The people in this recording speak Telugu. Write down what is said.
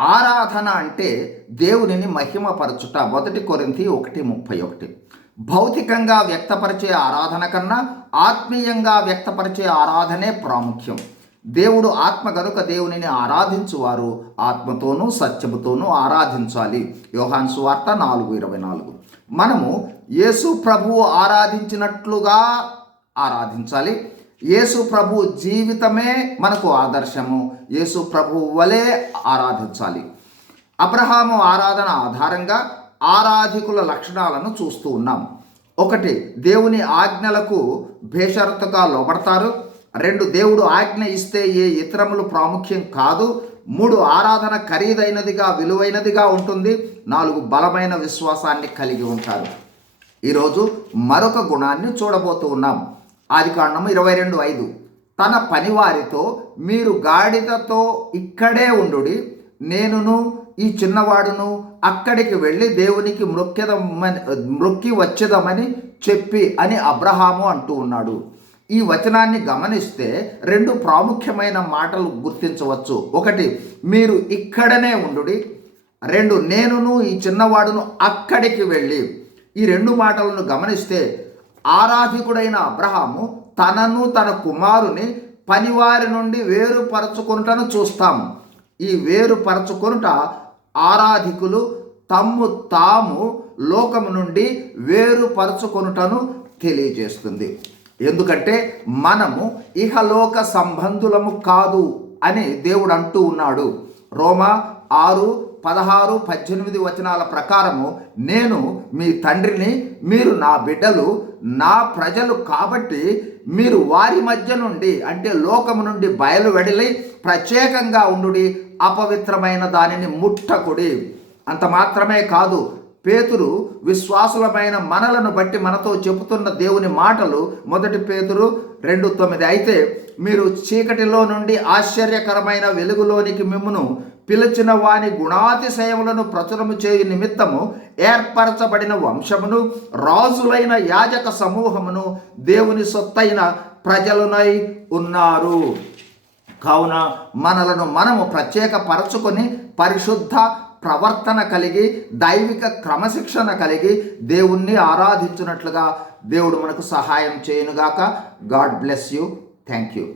ఆరాధన అంటే దేవునిని మహిమపరచుట. మొదటి కొరింథీ ఒకటి ముప్పై ఒకటి. భౌతికంగా వ్యక్తపరిచే ఆరాధన కన్నా ఆత్మీయంగా వ్యక్తపరిచే ఆరాధనే ప్రాముఖ్యం. దేవుడు ఆత్మ గనుక దేవునిని ఆరాధించువారు ఆత్మతోనూ సత్యముతోనూ ఆరాధించాలి. యోహాన్ సువార్త నాలుగు ఇరవై నాలుగు. మనము యేసు ప్రభువు ఆరాధించినట్లుగా ఆరాధించాలి. యేసు ప్రభు జీవితమే మనకు ఆదర్శము. యేసు ప్రభు వలె ఆరాధించాలి. అబ్రహాము ఆరాధన ఆధారంగా ఆరాధికుల లక్షణాలను చూస్తూ ఉన్నాం. ఒకటి దేవుని ఆజ్ఞలకు బేషరతుగా లోబడతారు. రెండు దేవుడు ఆజ్ఞ ఇస్తే ఏ ఇతరములు ప్రాముఖ్యం కాదు. మూడు ఆరాధన ఖరీదైనదిగా విలువైనదిగా ఉంటుంది. నాలుగు బలమైన విశ్వాసాన్ని కలిగి ఉంటారు. ఈరోజు మరొక గుణాన్ని చూడబోతూ ఉన్నాం. ఆది కాండం ఇరవై రెండు ఐదు. తన పనివారితో మీరు గాడిదతో ఇక్కడే ఉండుడి నేనును ఈ చిన్నవాడును అక్కడికి వెళ్ళి దేవునికి మృక్కెదమని మృక్కి వచ్చేదమని చెప్పి అని అబ్రహాము అంటూ ఉన్నాడు. ఈ వచనాన్ని గమనిస్తే రెండు ప్రాముఖ్యమైన మాటలు గుర్తించవచ్చు. ఒకటి మీరు ఇక్కడనే ఉండుడి. రెండు నేనును ఈ చిన్నవాడును అక్కడికి వెళ్ళి. ఈ రెండు మాటలను గమనిస్తే ఆరాధికుడైన అబ్రహాము తనను తన కుమారుని పనివారి నుండి వేరుపరచుకొనుటను చూస్తాం ఈ వేరుపరచుకొనుట ఆరాధికులు తమ్ము తాము లోకము నుండి వేరుపరచుకొనుటను తెలియజేస్తుంది. ఎందుకంటే మనము ఇహలోక సంబంధులము కాదు అని దేవుడు అంటూ ఉన్నాడు. రోమా ఆరు పదహారు పద్దెనిమిది వచనాల ప్రకారము నేను మీ తండ్రిని మీరు నా బిడ్డలు నా ప్రజలు కాబట్టి మీరు వారి మధ్య నుండి అంటే లోకము నుండి బయలు వెడలి ప్రత్యేకంగా ఉండుడి అపవిత్రమైన దానిని ముట్టకుడి. అంత మాత్రమే కాదు పేతురు విశ్వాసులమైన మనలను బట్టి మనతో చెబుతున్న దేవుని మాటలు మొదటి పేతురు రెండు తొమ్మిది. అయితే మీరు చీకటిలో నుండి ఆశ్చర్యకరమైన వెలుగులోనికి మిమ్మును పిలిచిన వాని గుణాతిశయములను ప్రచురము చేయు నిమిత్తము ఏర్పరచబడిన వంశమును రాజులైన యాజక సమూహమును దేవుని సొత్తైన ప్రజలునై ఉన్నారు. కావున మనలను మనము ప్రత్యేక పరచుకొని పరిశుద్ధ ప్రవర్తన కలిగి దైవిక క్రమశిక్షణ కలిగి దేవుణ్ణి ఆరాధించినట్లుగా దేవుడు మనకు సహాయం చేయనుగాక. God bless you. Thank you